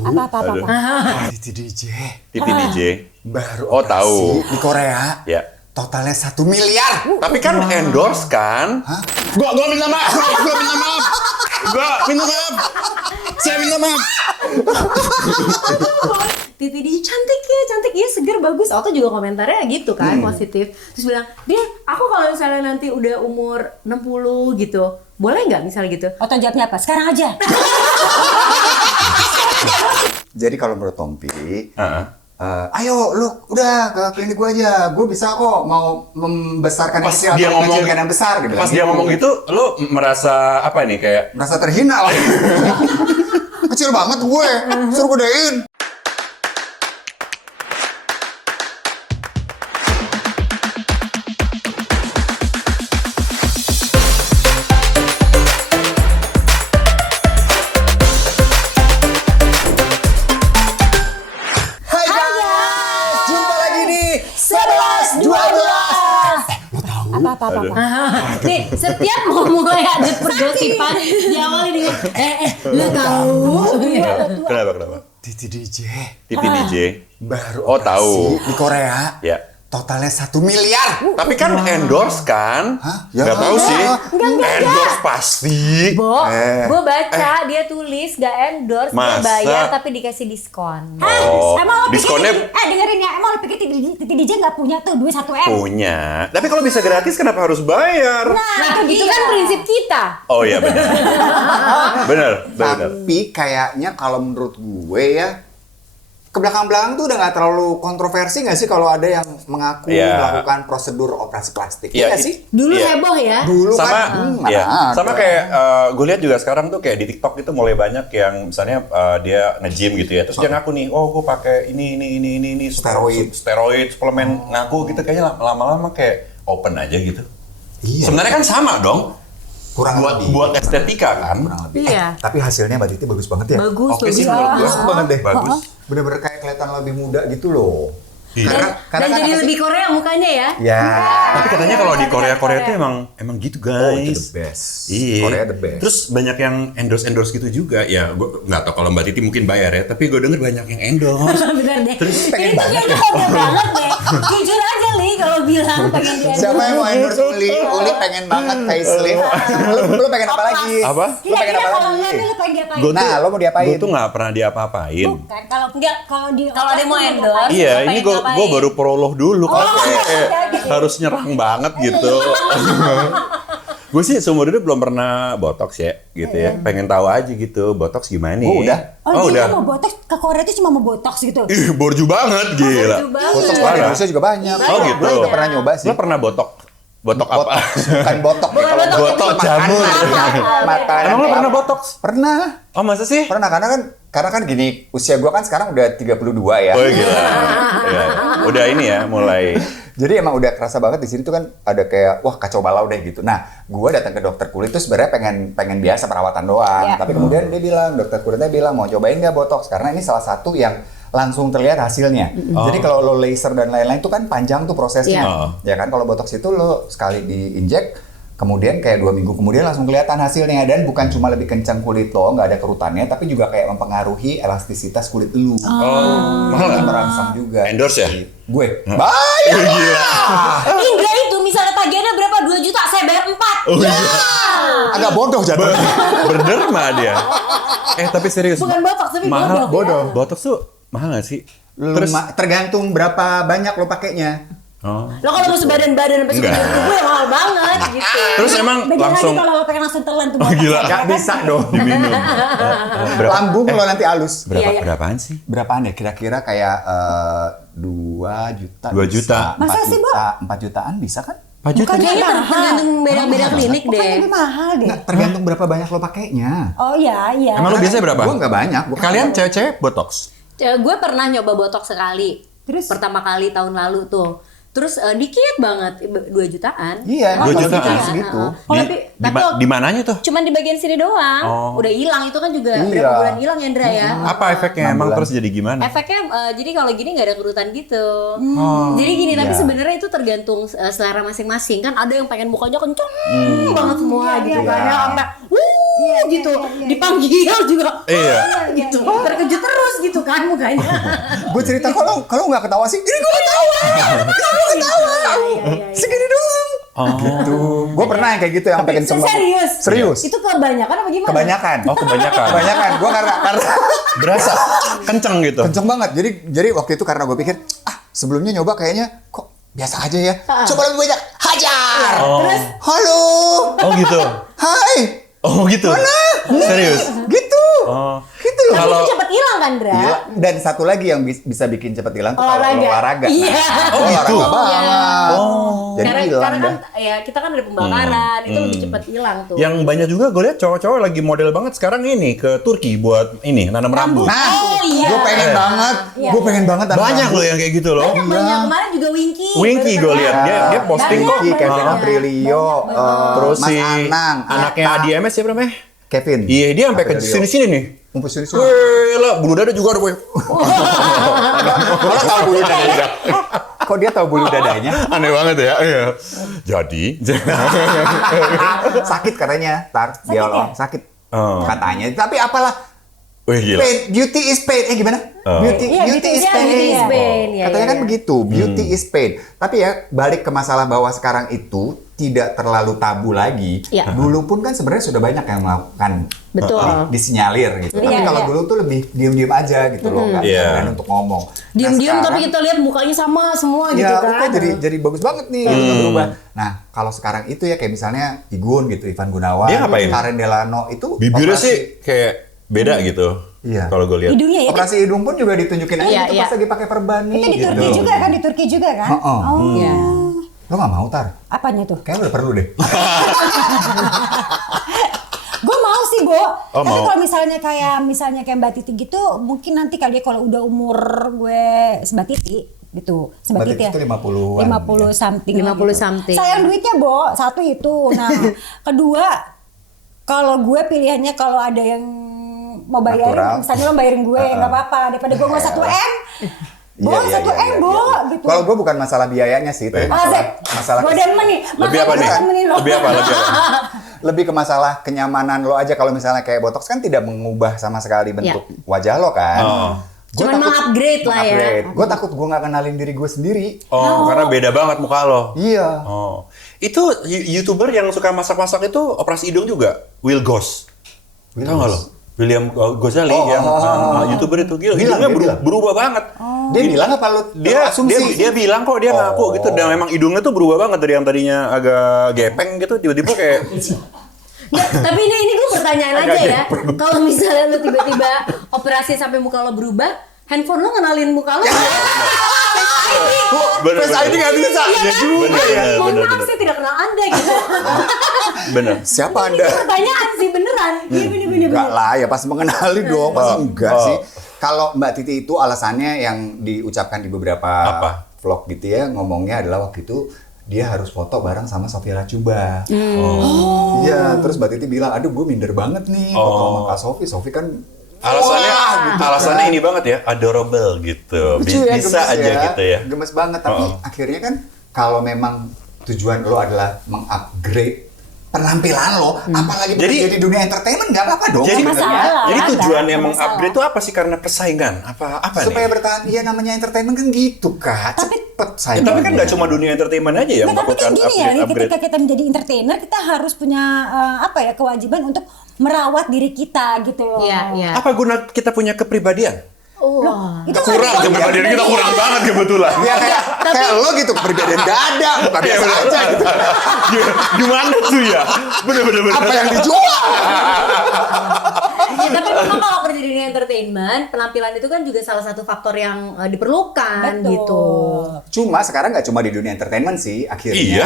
Apa? Titi DJ. Titi DJ. Baru tahu. di Korea. Ya. Totalnya 1 miliar. Tapi kan endorse kan? Hah? Gua minta maaf. Saya minta maaf. Titi DJ cantik ya, seger, bagus. Aku juga komentarnya gitu kan, positif. Terus bilang, dia aku kalau misalnya nanti udah umur 60 gitu, boleh nggak misalnya gitu? Atau jawabnya apa? Sekarang aja. Jadi kalau menurut Tompi, ayo lu udah ke klinik gua aja, gua bisa kok mau membesarkan Pas kecil dia atau ngomong mengecilkan yang besar gitu. Pas dia ngomong gitu, lu merasa apa nih kayak merasa terhina lah. Kecil banget gue, suruh gedein. Hai guys, jumpa lagi di 11-12. Apa? Nih, setiap mau mulai ada pergosipan diawali dengan lu tahu. kenapa? Titi DJ. Titi DJ. Baru tahu. di Korea. Ya. Totalnya 1 miliar. Tapi kan endorse kan? Hah? Ya Nggak tahu sih. Enggak. Endorse pasti. Gue baca dia tulis gak endorse, dia Masa? bayar tapi dikasih diskon. Oh, Emang lo pikir diskonnya dengerin ya, emang lo pikir Titi DJ nggak punya tuh duit 1 M? punya. Tapi kalau bisa gratis kenapa harus bayar? Nah, itu kan prinsip kita. Oh iya benar. benar. Tapi kayaknya kalau menurut gue ya, ke belakang-belakang tuh udah nggak terlalu kontroversi nggak sih kalau ada yang mengaku Iya. melakukan prosedur operasi plastik? Iya, Iya nggak sih? Dulu Iya. heboh ya. Dulu Sama, kan, ya, mana sama ada. kayak gue lihat juga sekarang tuh kayak di TikTok itu mulai banyak yang misalnya dia nge-gym gitu ya, terus dia ngaku nih, oh gue pakai ini steroid suplemen, ngaku gitu, kayaknya lama-lama kayak open aja gitu. Iya. Sebenarnya kan sama dong, Kurang lebih. buat estetika kan. Kurang lebih. Iya. Tapi hasilnya Mbak Titi bagus banget ya. Bagus. Oke sih menurut gue, Bagus banget deh. bagus. Bener-bener kayak kelihatan lebih muda gitu loh. Iya. Dan kan jadi apa sih? lebih Korea mukanya ya. Ya. Tapi katanya kalau di Korea tuh emang gitu Oh, itu guys. the best. Iya. Korea the best. Terus banyak yang endorse gitu juga. Ya, gue nggak tahu kalau Mbak Titi mungkin bayar ya. Tapi gue denger banyak yang endorse. Bener deh. pengen Ini tuh banget kayaknya kode banget deh. Jujur aja Li kalau bilang pengen di Siapa yang mau endorse Uli? Uli pengen banget facelift. Lu pengen apa lagi? Apa? Lu pengen apa kalau lagi? enggak lu pengen diapain? Nah, lo mau diapain? Gue tuh nggak pernah diapa-apain. Bukan, kalau enggak Kalau ada mau endorse, Iya, ngapain, ini gue ngapain? baru prolog dulu kan kayak iya. harus nyerang banget gitu. Gue sih seumur hidup belum pernah botox ya, gitu ya. Pengen tahu aja gitu, botox gimana nih? Gua udah. Oh, udah. dia mau botox ke Korea itu cuma mau botox gitu. Ih, borju banget, gila. Botox Parah. di Indonesia juga banyak. Oh gitu. Gue udah pernah nyoba sih. Lo pernah botok? Botok apa? Bukan botok. ya. Kalau botok jamur. Makanan. Emang lo pernah botox? Pernah. Oh masa sih? Pernah karena kan gini, usia gua kan sekarang udah 32 ya. Oh gila. Iya. Udah ini ya, mulai. Jadi emang udah kerasa banget di sini tuh kan ada kayak wah kacau balau deh gitu. Nah, gua datang ke dokter kulit tuh sebenarnya pengen biasa perawatan doang. Ya. Tapi kemudian dia bilang, dokter kulitnya bilang mau cobain nggak botox karena ini salah satu yang langsung terlihat hasilnya. Jadi kalau lo laser dan lain-lain itu kan panjang tuh prosesnya. Ya kan kalau botox itu lo sekali diinjek kemudian kayak 2 minggu kemudian langsung kelihatan hasilnya dan bukan cuma lebih kencang kulit lo, nggak ada kerutannya, tapi juga kayak mempengaruhi elastisitas kulit lo. Mahal nggak? Merangsang juga. Endorse ya? Gue. Bayar. Enggak itu misalnya tagihannya berapa 2 juta saya bayar 4. Oh iya. Agak bodoh jatuhnya. Berderma dia. Tapi serius. Bukan botox tapi mahal. bodoh. Botox tuh mahal nggak sih? Terus Tergantung berapa banyak lo pakainya. oh. Lo kalau mau sebadan-badan sampai Enggak. sebadan tubuh ya mahal banget gitu. Terus emang Beda langsung lagi kalau lo pengen langsung telan tuh Oh, botox. gila. Gak bisa dong. diminum. Lambung lo nanti halus. Iya. Berapaan sih? Berapaan ya? Kira-kira kayak 2 juta. 2 juta. Bisa. 4 Masa sih, juta, 4 jutaan bisa kan? 4 juta. Kayaknya tergantung beda-beda klinik Pokoknya deh. lebih mahal deh. Nggak, tergantung berapa banyak lo pakainya. Oh iya. Emang lo biasanya berapa? Gue nggak banyak. Gua Kalian cewek-cewek botox? Gue pernah nyoba botox sekali. Terus? Pertama kali tahun lalu tuh. Terus dikit banget, 2 jutaan. Iya, 2 kalau jutaan. gitu segitu. Di mananya tuh? Cuman di bagian sini doang. Oh. Udah hilang itu kan juga Iya. berapa bulan hilang ya Ndra ya. Apa efeknya 6 emang bulan. terus jadi gimana? Efeknya jadi kalau gini nggak ada kerutan gitu. Oh. Jadi gini tapi Iya. sebenarnya itu tergantung selera masing-masing kan ada yang pengen mukanya kenceng banget semua Iya, gitu iya, kan iya. ya sampai gitu dipanggil juga Iya. gitu terkejut terus kan mukanya. Gue cerita kalau nggak ketawa sih, ini gue ketawa. Segini doang. Gitu. Gue pernah yang kayak gitu yang pengen semua. Serius. Itu kebanyakan apa gimana? Kebanyakan. Oh, kebanyakan. Gue karena Berasa kenceng gitu. kenceng banget. Jadi waktu itu karena gue pikir, sebelumnya nyoba kayaknya kok biasa aja ya. Coba lebih banyak. Hajar. Terus Halo. Oh gitu. Hai. Oh gitu. Serius. Gitu. Oh. Gitu loh. tapi itu cepet hilang kan, Dra? Gila. Dan satu lagi yang bisa bikin cepet hilang tuh kalau Olahraga. olahraga. Iya. Oh, gitu? Olahraga banget. Jadi Karena hilang kan dah. ya kita kan ada pembakaran, itu lebih cepet hilang tuh. Yang banyak juga gue lihat cowok-cowok lagi model banget sekarang ini ke Turki buat ini nanam rambut. Nah, iya. gue pengen banget. Gue pengen banget. tanam Banyak rambut. loh yang kayak gitu loh. Banyak kemarin juga Winky. Winky gue lihat dia posting kok. Winky, Kevin Aprilio, Terus Mas si Anang, anaknya Atta, ADMS siapa namanya? Kevin. Iya dia sampai ke Aprilio. sini-sini nih. Ngumpul sini-sini. Wih lah, bulu dada juga ada boy. Kalau tahu bulu dadanya. Kok dia tahu bulu dadanya? Aneh banget ya. Iya. Jadi, Sakit katanya, sakit. Oh. Katanya. Tapi apalah. Wih gila. Pain, beauty is pain. Gimana? Beauty is beauty is pain. Ya, Katanya ya, kan ya. begitu, beauty is pain. Tapi ya balik ke masalah bahwa sekarang itu tidak terlalu tabu lagi. Ya. Dulu pun kan sebenarnya sudah banyak yang melakukan Betul. disinyalir gitu. Tapi Iya, kalau iya. dulu tuh lebih diem-diem aja gitu loh, nggak Iya. berani untuk ngomong. Diam-diam Nah, tapi kita lihat mukanya sama semua gitu ya, kan. kok jadi bagus banget nih gitu, berubah. Nah, kalau sekarang itu ya kayak misalnya Igun gitu, Ivan Gunawan, Dia ngapain? Karen Delano itu Bibirnya operasi- sih kayak beda gitu. Iya. Kalau gue lihat. Hidungnya ya. Operasi hidung pun juga ditunjukin aja Iya, gitu iya. pas lagi pakai perban nih. Itu di gitu. Turki juga kan, di Turki juga kan? Oh. Iya. Lo nggak mau Tar? Apanya tuh? Kayaknya udah perlu deh. Gue mau sih, Bo. Oh, Tapi mau. kalau misalnya kayak Mbak Titi gitu, mungkin nanti kali ya kalau udah umur gue Mbak Titi gitu. Mbak Titi Titi itu 50-an, 50 ya. something. 50 gitu. something. Sayang duitnya, Bo. Satu itu. Nah, kedua kalau gue pilihannya kalau ada yang mau bayarin, Natural. misalnya lo bayarin gue, nggak apa-apa. Daripada gue nggak 1M. Bo, 1M, Bo. Gitu. Kalau gue bukan masalah biayanya sih, tapi masalah Gue demen nih. Lebih apa nih? Lebih apa? lebih ke masalah kenyamanan lo aja. Kalau misalnya kayak botox kan tidak mengubah sama sekali bentuk wajah lo kan. Gua Cuman takut- meng-upgrade lah ya. Gue takut gue nggak kenalin diri gue sendiri. Oh, karena beda banget muka lo. Iya. Oh. Itu YouTuber yang suka masak-masak itu operasi hidung juga? Will Goss. Tahu nggak lo? William Gozali yang YouTuber itu gila. Bilang, Hidungnya dia bilang. berubah banget. Dia bilang apa lo? Dia bilang kok dia ngaku gitu dan memang hidungnya tuh berubah banget dari yang tadinya agak gepeng gitu tiba-tiba kayak Nggak, tapi ini gue pertanyaan aja Agak ya. Kalau misalnya lo tiba-tiba operasi sampai muka lo berubah, handphone lo kenalin muka lo. bener, Face ID nggak bisa. Iya kan? Bener, ya, Mohon bener, maaf bener. saya tidak kenal Anda gitu. bener. Siapa Ini anda? pertanyaan sih beneran. Iya bener-bener. Enggak lah ya pas mengenali dong, masa enggak Oh. sih. Kalau Mbak Titi itu alasannya yang diucapkan di beberapa Apa? vlog gitu ya, ngomongnya adalah waktu itu dia harus foto bareng sama Sophia Latjuba. Iya, terus Mbak Titi bilang, aduh gue minder banget nih foto sama Kak Sophie. Sophie kan Alasannya ini banget ya, adorable gitu. lucu ya, Bisa gemes aja gitu ya. Gemes banget, tapi akhirnya kan kalau memang tujuan lo adalah mengupgrade penampilan lo, apalagi Jadi- jadi dunia entertainment nggak apa-apa dong. Jadi sebenarnya. jadi Ada, tujuannya ada mengupgrade itu apa sih karena persaingan? Apa Supaya nih? bertahan, iya namanya entertainment kan gitu Kak. Cepet Ya, saingannya. tapi kan nggak cuma dunia entertainment aja yang Nah, tapi kan melakukan gini ya, nih, upgrade. ketika kita menjadi entertainer, kita harus punya kewajiban untuk merawat diri kita gitu loh. Iya, iya. Apa guna kita punya kepribadian? Wah. Itu Kurang kan- kepribadian kita kurang banget kebetulan. Iya kayak lo gitu, kepribadian gak ada, bukan biasa aja gitu. Gimana tuh ya? Bener. Apa yang dijual? Ya, tapi memang kalau kerja di dunia entertainment, penampilan itu kan juga salah satu faktor yang diperlukan Betul. gitu. Cuma sekarang nggak cuma di dunia entertainment sih akhirnya. Iya.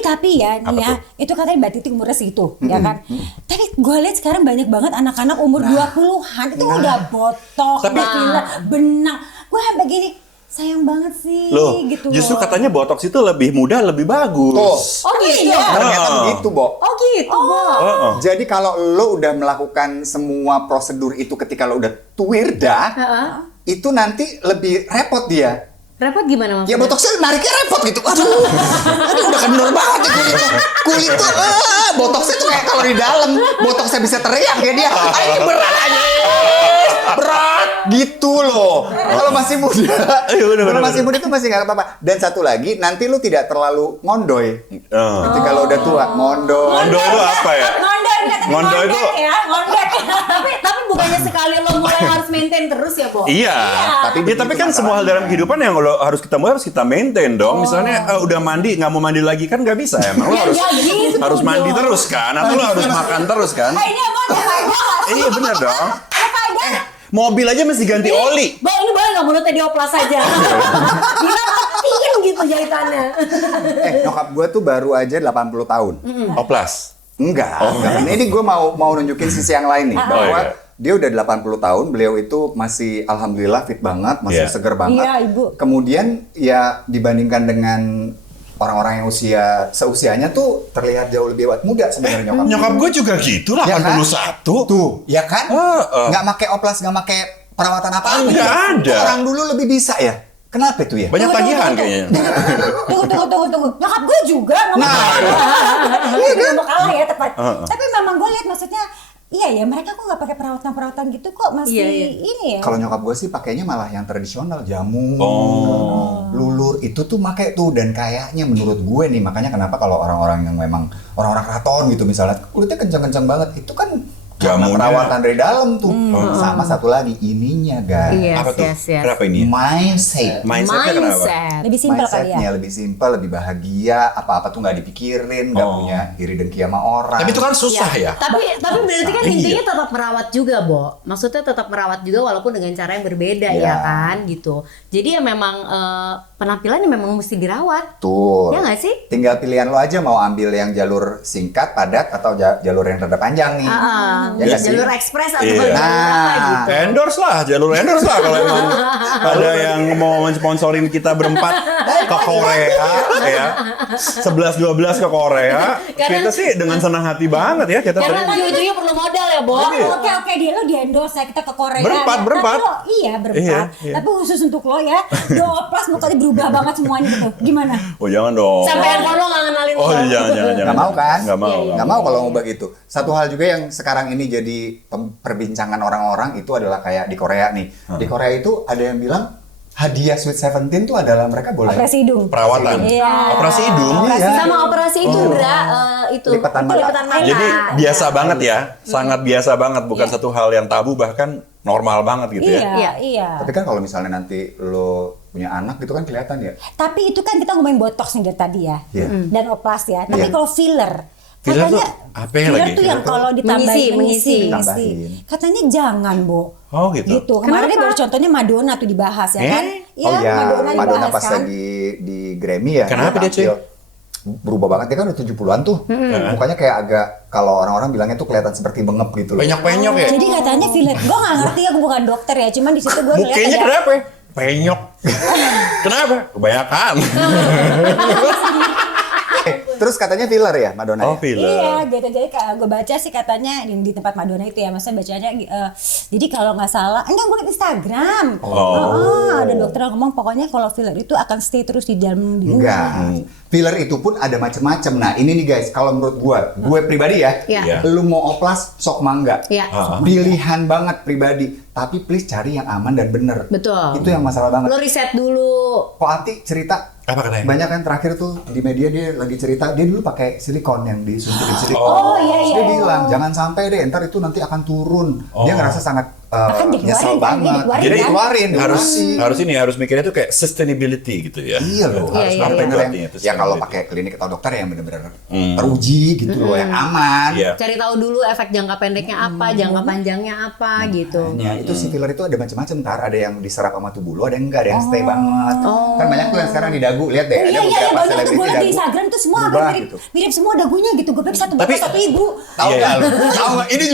Tapi ya, Apa nih ya, tuh? itu katanya Mbak Titi umurnya segitu, ya kan? Tapi gue lihat sekarang banyak banget anak-anak umur 20-an itu udah botok, Tapi- filler, benang. Gue sampai gini, sayang banget sih Loh, gitu. justru loh. katanya botox itu lebih mudah, lebih bagus. Tuh, Oh gitu. ternyata begitu, Bo. Oh gitu, Bo. Heeh. Jadi kalau lo udah melakukan semua prosedur itu ketika lo udah tuirda, Heeh. itu nanti lebih repot dia. Repot gimana maksudnya? Ya botoxnya nariknya repot gitu. Aduh udah kendor banget ya kulitnya. Kulit tuh, botoxnya tuh kayak kalau di dalam, botoxnya bisa teriak ya dia. Ayo berat aja. berat gitu loh. Kalau masih muda, kalau masih muda itu masih nggak apa-apa. Dan satu lagi, nanti lu tidak terlalu ngondoy. Ketika lo udah tua, ngondoy. Mondo itu apa ya? Mondo itu ngondek. Tapi bukannya sekali lo mulai harus maintain terus ya, Bo? iya. Tapi kan semua hal dalam kehidupan yang lo harus kita maintain dong. Misalnya udah mandi nggak mau mandi lagi kan nggak bisa. Emang lo harus mandi terus kan? Atau lo harus makan terus kan? Ini emang ada faedah nggak sih? Iya bener dong. Ada faedah? Mobil aja mesti ganti oli. Bo, ini boleh nggak mulutnya dioplas aja? Gila, matiin gitu jahitannya. Nyokap gue tuh baru aja 80 tahun. Oplas. Enggak. Ini gue mau nunjukin sisi yang lain nih. Bahwa dia udah 80 tahun, beliau itu masih alhamdulillah fit banget, masih seger banget. Iya, Ibu. Kemudian ya dibandingkan dengan orang-orang yang seusianya tuh terlihat jauh lebih awet muda sebenarnya nyokap. Nyokap gue juga gitu, Ya kan? 81. Tuh, ya kan? Nggak pakai oplas, nggak pakai perawatan apa-apa. Nggak ada. Orang dulu lebih bisa ya. Kenapa itu ya? Banyak tagihan kayaknya. Tunggu. Nyokap gue juga nggak mau kalah ya tepat. Tapi memang gue lihat maksudnya, iya ya mereka kok nggak pakai perawatan gitu kok masih ini ya. Kalau nyokap gue sih pakainya malah yang tradisional, jamu, lulur itu tuh pakai tuh, dan kayaknya menurut gue nih makanya kenapa kalau orang-orang yang memang orang-orang keraton gitu misalnya kulitnya kencang-kencang banget itu kan karena Jamunya. perawatan dari dalam tuh. Sama satu lagi ininya guys. Yes, Apa tuh? yes. Kenapa ini? Mindset. Mindsetnya kenapa? Mindset. Lebih simpel kali ya. Mindsetnya lebih simpel, lebih bahagia, apa-apa tuh nggak dipikirin, nggak punya iri dengki sama orang. Tapi itu kan susah ya. Tapi berarti kan Iya. intinya tetap merawat juga, Bo. Maksudnya tetap merawat juga walaupun dengan cara yang berbeda Iya. ya kan gitu. Jadi ya memang penampilannya memang mesti dirawat. Tuh. Ya nggak sih? Tinggal pilihan lo aja mau ambil yang jalur singkat, padat, atau jalur yang rada panjang nih. Ya nggak sih? Jalur ekspres atau Iya. jalur apa gitu. Endorse lah, jalur endorse lah kalau emang ada yang mau mensponsorin kita berempat ke Korea ya. 11-12 ke Korea. Karena- Kita sih dengan senang hati banget ya kita Karena tadi. ujung-ujungnya perlu modal ya, Bo. Oke dia lo di endorse ya kita ke Korea. Berempat, ya. berempat. Tapi lo, iya berempat. Iya. Tapi khusus untuk lo ya, Oplas mukanya berubah banget semuanya gitu. Gimana? Oh jangan dong. Sampai handphone lo nggak ngenalin Oh lo. jangan. Nggak mau kan? Nggak mau. Iya, Nggak mau kalau ngubah gitu. Satu hal juga yang sekarang ini jadi perbincangan orang-orang itu adalah kayak di Korea nih. Di Korea itu ada yang bilang hadiah Sweet Seventeen tuh adalah mereka boleh Operasi hidung. Perawatan. Iya. Operasi hidung. Iya. Sama operasi itu, Bra, itu Lipatan mata. lipatan mata. Jadi biasa banget ya, sangat biasa banget, bukan satu hal yang tabu, bahkan normal banget gitu ya. Iya. Tapi kan kalau misalnya nanti lo punya anak gitu kan kelihatan ya. Tapi itu kan kita ngomongin botox nih dari tadi ya. Iya. Dan oplas ya. Tapi Iya. kalau filler, Filler katanya tuh apa ya filler lagi? tuh yang Filler tuh? kalau ditambahin Mengisi. Tambahin. Katanya jangan, Bo. Oh gitu. Kemarin Kenapa? baru contohnya Madonna tuh dibahas ya kan? Oh ya, Madonna dibahas pas kan? lagi di Grammy ya. Kenapa dia, tampil. Berubah banget, dia kan udah 70-an tuh. Mukanya kayak agak, kalau orang-orang bilangnya tuh kelihatan seperti bengep gitu loh. Penyok-penyok ya. Jadi katanya filler, gue nggak ngerti ya, gue bukan dokter ya, cuman di situ gue ngeliat Mukanya ada kenapa ya? Penyok. Kenapa? Kebanyakan. Terus katanya filler ya Madonna Oh ya? filler. Iya gitu, jadi gue baca sih katanya yang di tempat Madonna itu ya, maksudnya bacanya jadi kalau nggak salah, enggak gue liat Instagram. Ada dokter yang ngomong pokoknya kalau filler itu akan stay terus di dalam di Enggak. Filler itu pun ada macem-macem. Nah ini nih guys, kalau menurut gue pribadi ya, Iya. lu mau oplas sok mangga. Iya. Pilihan banget pribadi. Tapi please cari yang aman dan bener. Betul. Itu yang masalah banget. Lo riset dulu. Kok Ati cerita, Apa katanya? banyak kan terakhir tuh di media dia lagi cerita, dia dulu pakai silikon yang disuntikin silikon. Oh, iya, Terus iya. dia bilang jangan sampai deh, ntar itu nanti akan turun. Dia ngerasa sangat Akan dikeluarin nyesel kan, dia banget. dikeluarin Jadi kan? dikeluarin, harus mikirnya tuh kayak sustainability gitu ya. Iya loh, Iya, harus iya, bener-bener iya. yang, Artinya itu ya kalau sustainability. pakai klinik atau dokter yang bener-bener teruji gitu loh, yang aman. Iya. Cari tahu dulu efek jangka pendeknya apa, jangka panjangnya apa gitu. Ya, itu si filler itu ada macam-macam, ntar ada yang diserap sama tubuh lo, ada yang enggak, ada yang stay banget. Kan banyak tuh yang sekarang di dagu, lihat deh, ada Iya, beberapa banyak tuh gue selebriti liat di dagu Instagram tuh semua berubah mirip, gitu. mirip semua dagunya gitu. Gue pikir satu Tapi- bapak satu ibu. Tahu Iya, nggak iya. lo? Tahu nggak? Ini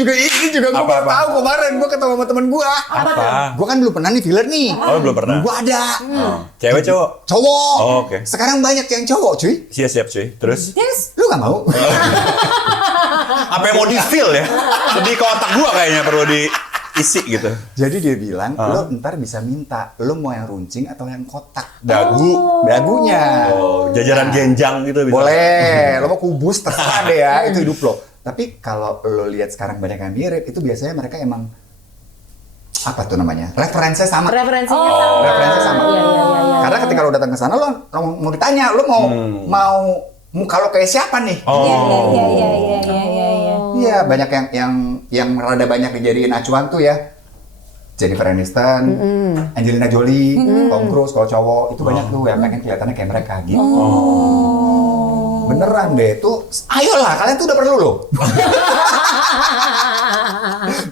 juga gue Apa? baru tahu kemarin, gue ketemu sama temen gue. Apa? Gue kan belum pernah nih filler nih. Oh belum pernah. Gue ada. Cewek cowok. Cowok. Oh, oke. Sekarang banyak yang cowok, cuy. Siap cuy. Terus Terus Lu gak mau? apa yang mau di fill ya? Lebih ke otak gua kayaknya perlu diisi gitu. Jadi dia bilang, lo ntar bisa minta, lo mau yang runcing atau yang kotak? Dagu. Dagunya. Oh, jajaran genjang gitu bisa. Boleh, lo mau kubus terserah deh ya, itu hidup lo. Tapi kalau lo lihat sekarang banyak yang mirip, itu biasanya mereka emang apa tuh namanya? Referensinya sama. Referensinya sama. Referensinya sama. Iya. Karena ketika lo datang ke sana lo mau ditanya, lo mau muka lo kayak siapa nih? Iya, banyak yang rada banyak dijadiin acuan tuh ya. Jennifer Aniston, Angelina Jolie, Tom Cruise kalau cowok itu banyak tuh yang pengen kelihatannya kayak mereka gitu. Beneran deh, itu ayolah kalian tuh udah perlu loh.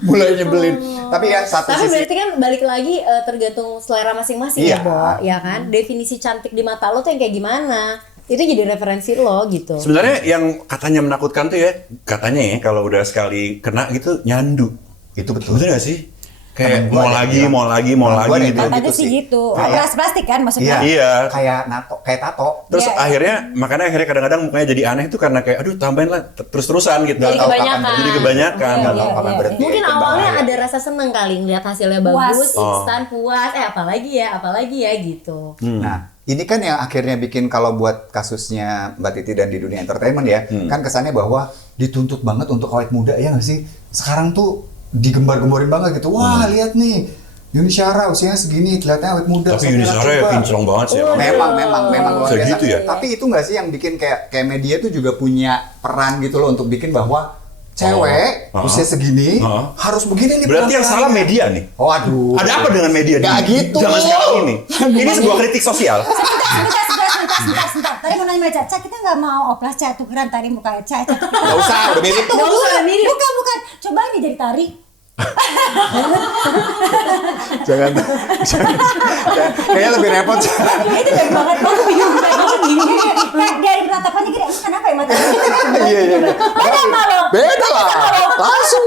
Mulai nyebelin. Tapi ya satu Tapi sisi. berarti kan balik lagi tergantung selera masing-masing Iya. ya, Bo, ya kan? Definisi cantik di mata lo tuh yang kayak gimana? Itu jadi referensi lo gitu. Sebenarnya yang katanya menakutkan tuh ya, katanya ya kalau udah sekali kena gitu nyandu. Itu betul. Bener gak sih? Kayak Temen gua mau ada lagi, yang mau lagi, mau Temen gua ada lagi yang gitu. bilang Katanya gitu sih sih. gitu. Kayak- Operasi plastik kan maksudnya. Iya. Kayak tato. Terus Iya. akhirnya, makanya akhirnya kadang-kadang mukanya jadi aneh tuh karena kayak, aduh tambahin lah terus-terusan gitu. Jadi tahu kapan kebanyakan. berhenti. Jadi kebanyakan. Nggak tahu Iya, kapan iya. berhenti. Mungkin itu awalnya bahaya. ada rasa seneng kali ngeliat hasilnya Puas. bagus, Oh. instan, puas, apalagi ya gitu. Nah, ini kan yang akhirnya bikin kalau buat kasusnya Mbak Titi dan di dunia entertainment ya, kan kesannya bahwa dituntut banget untuk awet muda ya nggak sih? Sekarang tuh digembar-gemborin banget gitu. Wah, lihat nih. Yuni Syara usianya segini, kelihatannya awet muda. Tapi Yuni Syara ya kinclong banget sih. Memang luar biasa. Segitu ya? Tapi itu nggak sih yang bikin kayak media tuh juga punya peran gitu loh untuk bikin bahwa cewek usia segini harus begini nih. Berarti yang salah penampilannya. media nih. Waduh. Ada apa dengan media Nggak di gitu. zaman sekarang ini? Ini sebuah kritik sosial. Sebentar. Tadi mau nanya Caca, kita nggak mau oplas Caca tukeran tadi muka Caca. Nggak usah, udah mirip. Nggak usah, udah mirip. Bukan. Coba ini jadi tari. Jangan. Kayaknya lebih repot. Itu baik banget. Aku bingung banget gini. Kayak dari peratapannya gini, kenapa ya mata? Iya. Beda malu. Beda lah. Langsung.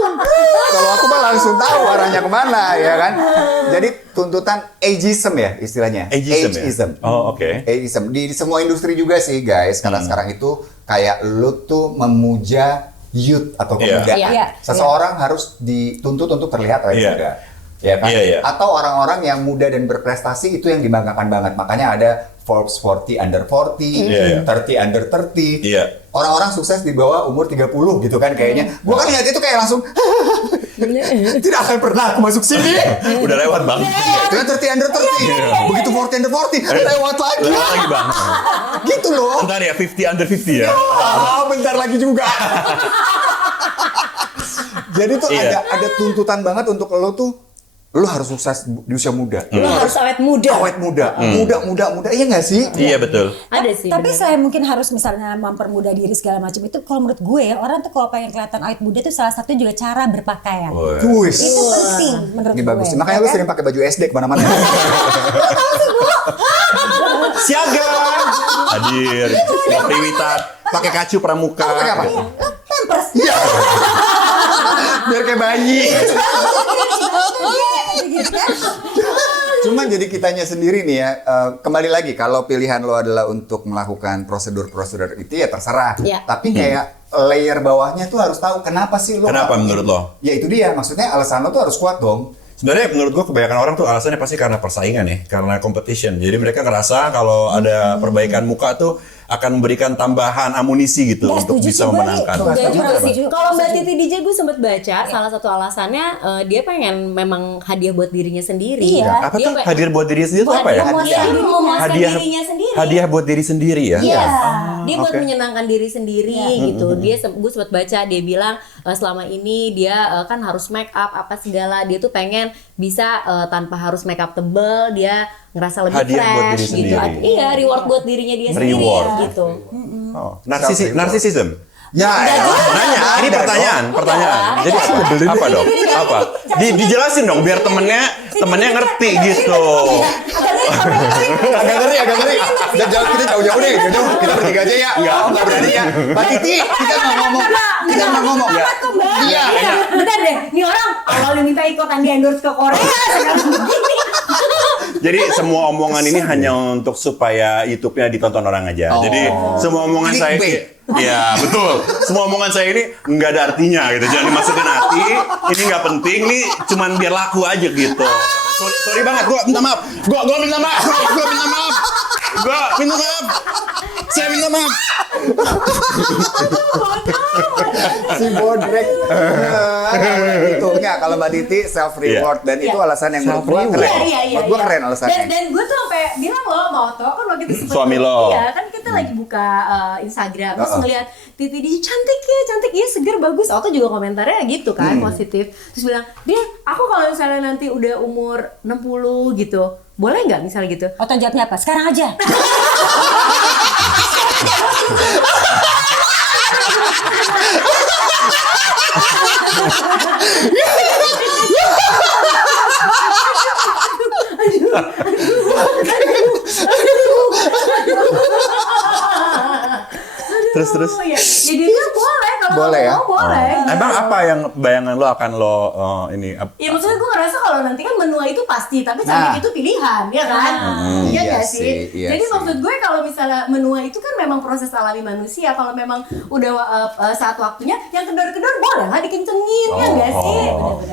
Kalau aku mah langsung tahu arahnya kemana ya kan. Jadi tuntutan ageism ya istilahnya. Ageism ya? Oh, oke. Ageism di semua industri juga sih guys. Karena sekarang itu kayak lu tuh memuja youth atau Iya. pemuda. Iya. Seseorang harus dituntut untuk terlihat awet Iya. muda. Ya kan? Iya. Atau orang-orang yang muda dan berprestasi itu yang dibanggakan banget. Makanya ada Forbes 40 under 40, Iya. 30 under 30. Iya. Orang-orang sukses di bawah umur 30 gitu kan kayaknya. Gua kan lihat itu kayak langsung tidak akan pernah aku masuk sini. Udah lewat bang. Itu kan 30 under 30. Begitu 40 under 40 lewat lagi. Lewat lagi bang. Gitu loh. Bentar ya, 50 under 50 ya. Bentar lagi juga. Jadi tuh Iya. ada tuntutan banget untuk lo tuh lo harus sukses di usia muda. Lo harus awet muda. Awet muda, muda, iya nggak sih? Iya betul. Ada sih. Tapi bener. selain mungkin harus misalnya mempermudah diri segala macam itu, kalau menurut gue ya orang tuh kalau pengen kelihatan awet muda itu salah satu juga cara berpakaian. Wis. Itu penting menurut Ini gue. bagus sih. Makanya ya lu kan? sering pakai baju SD kemana-mana. Siaga. Hadir. Dokter Witat. Pakai kacu pramuka. Kamu pakai apa? Pampers. Iya. Biar kayak bayi. Gitu kan? Cuman jadi kitanya sendiri nih ya, kembali lagi kalau pilihan lo adalah untuk melakukan prosedur-prosedur itu ya terserah. Iya. Tapi kayak layer bawahnya tuh harus tahu kenapa sih lo. Kenapa menurut lo? Ya itu dia, maksudnya alasan lo tuh harus kuat dong. Sebenarnya menurut gua kebanyakan orang tuh alasannya pasti karena persaingan ya, karena competition. Jadi mereka ngerasa kalau ada perbaikan muka tuh akan memberikan tambahan amunisi gitu Nggak untuk setuju bisa sih, Boy. memenangkan. Nggak Enggak juga setuju. sih. Kalau Mbak Titi DJ gue sempet baca salah satu alasannya dia pengen memang hadiah buat dirinya sendiri. Iya. Apa Dia tuh pengen- hadir buat diri sendiri itu apa ya? Memuaskan dirinya sendiri. Hadiah buat diri sendiri ya. Iya, dia buat oke. menyenangkan diri sendiri gitu. Gue sempat baca dia bilang selama ini dia kan harus make up apa segala. Dia tuh pengen bisa tanpa harus make up tebel, dia ngerasa lebih Hadiah buat fresh diri gitu. sendiri. Iya, reward buat dirinya dia sendiri Reward. gitu. Oh. Self-reward. Narsisism. Ya, Nanya, ini pertanyaan. Jadi apa dong? Apa? Dijelasin dong biar temennya ngerti gitu. agak ngeri. Dan jauh kita jauh-jauh deh, jauh. Kita bertiga aja ya. Iya. Oh, nggak berani ya. Mbak Titi, kita nggak ngomong. Iya. Iya. Bentar deh, ini orang awalnya minta ikutan di endorse ke Korea, sekarang begini. Jadi semua omongan ini hanya untuk supaya YouTube-nya ditonton orang aja. Jadi semua omongan saya Clickbait. ya betul. Semua omongan saya ini nggak ada artinya gitu. Jangan dimasukin hati. Ini nggak penting. Nih cuman biar laku aja gitu. Sorry banget. Gua minta maaf. Gua minta maaf. Gua minta maaf. Saya minta maaf. Si bodrek. Itu enggak kalau Mbak Titi self reward dan itu alasan yang menurut gua keren. Menurut gua keren alasannya. Dan gue tuh sampai bilang loh mau tau kan waktu itu sempet Suami lo. Iya kan kita lagi buka Instagram terus ngeliat Titi di cantik ya seger bagus. Auto juga komentarnya gitu kan positif. Terus bilang dia aku kalau misalnya nanti udah umur 60 gitu boleh nggak misalnya gitu? Auto jawabnya apa? Sekarang aja. Terus. Oh, ya. Jadi dia boleh kalau Boleh ya? mau boleh. Emang apa yang bayangan lo akan lo ini? Ya maksudnya gue ngerasa kalau nanti kan menua itu pasti, tapi cantik itu pilihan, ya kan? Iya Iya nggak sih, sih? iya Jadi sih. maksud gue kalau misalnya menua itu kan memang proses alami manusia. Kalau memang udah saat waktunya, yang kedor-kedor boleh lah dikencengin, ya nggak sih?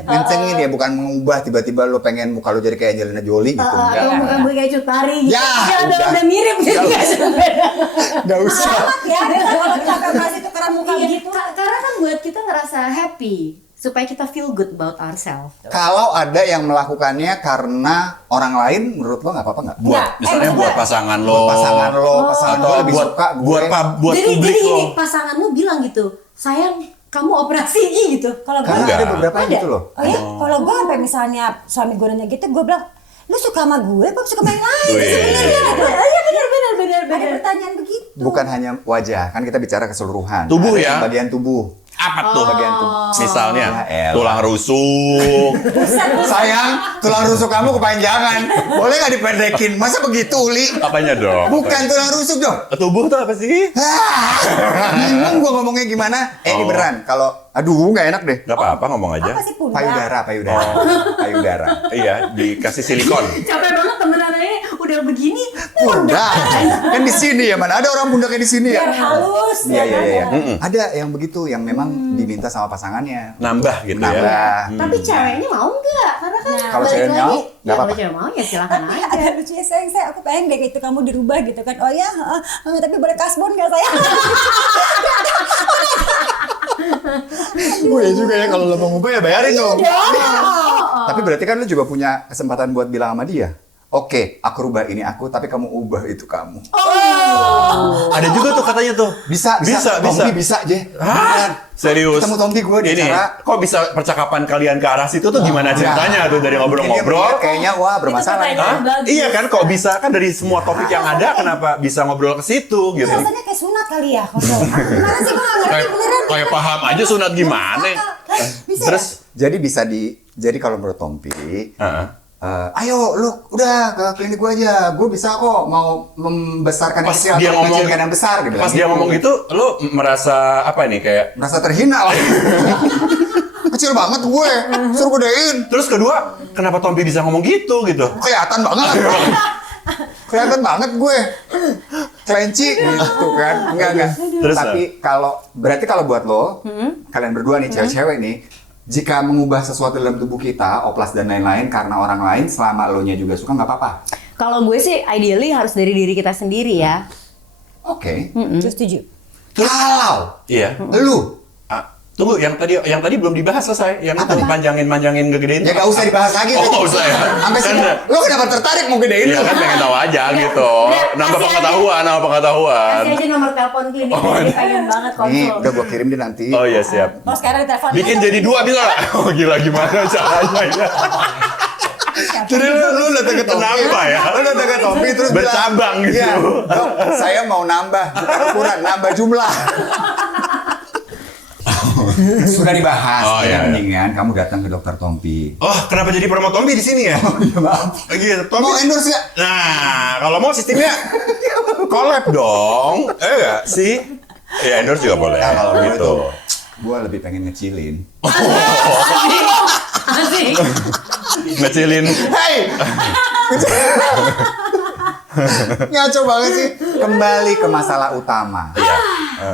Kencengin ya, bukan mengubah tiba-tiba lo pengen muka lo jadi kayak Angelina Jolie gitu. Atau bukan gue kayak Cut Tari gitu. Ya, udah mirip gitu. Nggak usah. Amat ya, kalau capek masih tukeran muka Iya, gitu. karena kan buat kita ngerasa happy supaya kita feel good about ourselves. Kalau ada yang melakukannya karena orang lain, menurut lo nggak apa-apa nggak? Buat misalnya buat pasangan lo. Pasangan lo, pasangan atau gue lebih buat suka gue. buat jadi publik lo. ini pasanganmu bilang gitu, sayang kamu operasi gigi gitu. Kalau gue Karena Enggak. ada beberapa yang Ada. gitu loh. Oh ya, kalau gue sampai misalnya suami gue nanya gitu, gue bilang, lu suka sama gue, apa suka sama yang lain? Wih. Iya benar. Ada pertanyaan begitu. Bukan hanya wajah, kan kita bicara keseluruhan. Tubuh Ada ya? Bagian tubuh. Apa tuh? Bagian tubuh. Misalnya Ya elah. tulang rusuk. Sayang, tulang rusuk kamu kepanjangan. Boleh nggak dipendekin? Masa begitu, Uli? Apanya dong? Bukan tulang rusuk dong. Tubuh tuh apa sih? Bingung gua ngomongnya gimana. Ini beneran. Kalau aduh nggak enak deh. Gak apa-apa ngomong aja. Apa sih pundak? Payudara. Payudara. Iya, dikasih silikon. Capek banget temenan ini udah begini. Pundak. Kan di sini ya, mana ada orang pundaknya di sini ya? Biar halus. Iya, ya iya, kan? iya. Ada yang begitu yang memang diminta sama pasangannya. Nambah gitu ya. Nambah. Tapi ceweknya mau nggak? Karena kan Kalau balik ceweknya lagi, mau, nggak ya kalau apa-apa. cewek mau ya silakan Tapi aja. ada lucunya sayang, aku pengen deh itu kamu dirubah gitu kan. Oh ya, tapi boleh kasbon nggak sayang? Gue juga ya kalau lo mau ngubah ya bayarin dong. Oh. Tapi berarti kan lu juga punya kesempatan buat bilang sama dia. Oke, aku rubah ini aku, tapi kamu ubah itu kamu. Ada juga tuh katanya tuh. Bisa. Tompi bisa aja. Hah? Serius? Ketemu Tompi gue di Ini, acara. kok bisa percakapan kalian ke arah situ tuh gimana ceritanya tuh dari Dia ngobrol-ngobrol? melihat kayaknya wah bermasalah. Itu pertanyaan. Hah? Bagus. Iya kan, kok bisa kan dari semua topik yang ada, kenapa bisa ngobrol ke situ gitu? Rasanya kayak sunat kali ya. Gimana sih, gue nggak ngerti Kayak, beneran. kayak paham aja sunat gimana? Bisa Terus, Jadi kalau menurut Tompi, Heeh. ayo lu udah ke klinik gue aja, gue bisa kok mau membesarkan Pas yang kecil dia atau ngomong mengecilkan yang besar. Dia bilang Pas dia ngomong gitu, lu merasa apa nih kayak? merasa terhina lah. Kecil banget gue, suruh gedein. Terus kedua, kenapa Tompi bisa ngomong gitu gitu? Kelihatan banget. Kelihatan banget gue. Kelenci gitu kan. Enggak. Terus, Tapi berarti kalau buat lo, kalian berdua nih cewek-cewek nih, jika mengubah sesuatu dalam tubuh kita, oplas dan lain-lain karena orang lain, selama lo nya juga suka nggak apa-apa. Kalau gue sih ideally harus dari diri kita sendiri ya. Oke. Terus setuju. Kalau Iya. lu Tunggu, yang tadi belum dibahas selesai. Yang itu manjangin gedein. ya nggak usah dibahas lagi. Oh, nggak usah ya. Sampai sini, Kan- lo kenapa tertarik mau gedein Iya lu? kan pengen tahu aja gitu. Nambah kasih pengetahuan. Kasih aja nomor telepon klinik, jadi pengen banget Nih, konsul. udah gue kirim dia nanti. Oh iya siap. Kalau sekarang ditelepon. Bikin jadi 2 bisa nggak? Oh gila gimana caranya ya? Jadi lu datang ke Tompi, Kenapa ya? Lu datang ke Tompi terus Bercabang bilang, gitu. "Iya, Dok, saya mau nambah, bukan ukuran, nambah jumlah." Sudah dibahas, Oh, iya, iya. mendingan kamu datang ke dokter Tompi. Oh kenapa jadi promo Tompi di sini ya? Iya maaf. Gitu, Mau Tompi. endorse ya? Nah kalau mau sistemnya collab dong. Enggak sih? Ya endorse juga boleh. Nah, kalau Gitu. gue lebih pengen ngecilin. Asik. Ngecilin. Hey! Ngaco banget sih. Kembali ke masalah utama. Iya.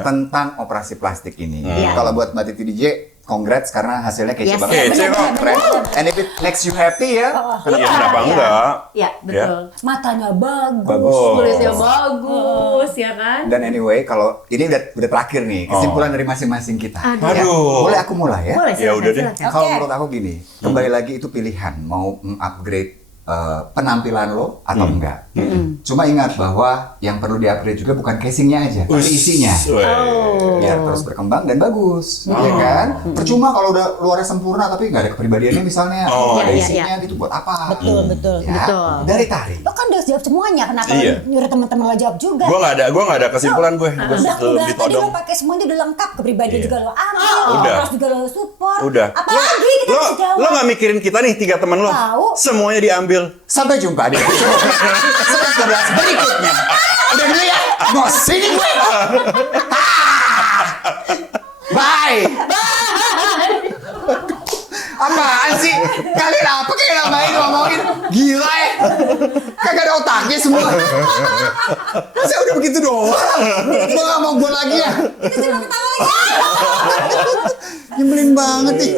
Tentang operasi plastik ini. Iya. Kalau buat Mbak Titi DJ, congrats karena hasilnya kece Yes. banget. Kece kok. Keren. And if it makes you happy ya, Iya, kenapa enggak? Iya, betul. Matanya bagus. bagus. Kulitnya bagus, ya kan? Dan anyway, kalau ini udah terakhir nih, kesimpulan dari masing-masing kita. Aduh. Ya, Aduh. boleh aku mulai ya? Boleh, Ya udah deh. silakan. Kalau Oke. menurut aku gini, kembali lagi itu pilihan mau upgrade penampilan lo atau enggak. Cuma ingat bahwa yang perlu di-upgrade juga bukan casingnya aja, tapi isinya. Biar terus berkembang dan bagus, ya kan? Percuma kalau udah luarnya sempurna tapi nggak ada kepribadiannya misalnya, Oh. nggak ada Iya, isinya gitu buat apa? Betul. Ya, Betul. dari tari. Lo kan udah jawab semuanya, kenapa Iya. lo nyuruh teman-teman lo jawab juga? Gue nggak ada kesimpulan gue. Gue Udah, belum tadi ditodong. lo pakai semuanya udah lengkap, kepribadian Iya. juga lo ambil, Udah. terus juga lo support. Udah. Apalagi kita Lo bisa jawab. lo nggak mikirin kita nih 3 teman lo. Tahu. Semuanya diambil. Sampai jumpa di episode 11 berikutnya. Udah dulu ya, bos. Sini gue. Bye. Apaan sih? Kalian apa kayak nambahin ngomongin? Gila ya. Kagak ada otaknya semua. Masa udah begitu doang? Lo gak mau gue lagi ya? Nyebelin banget nih.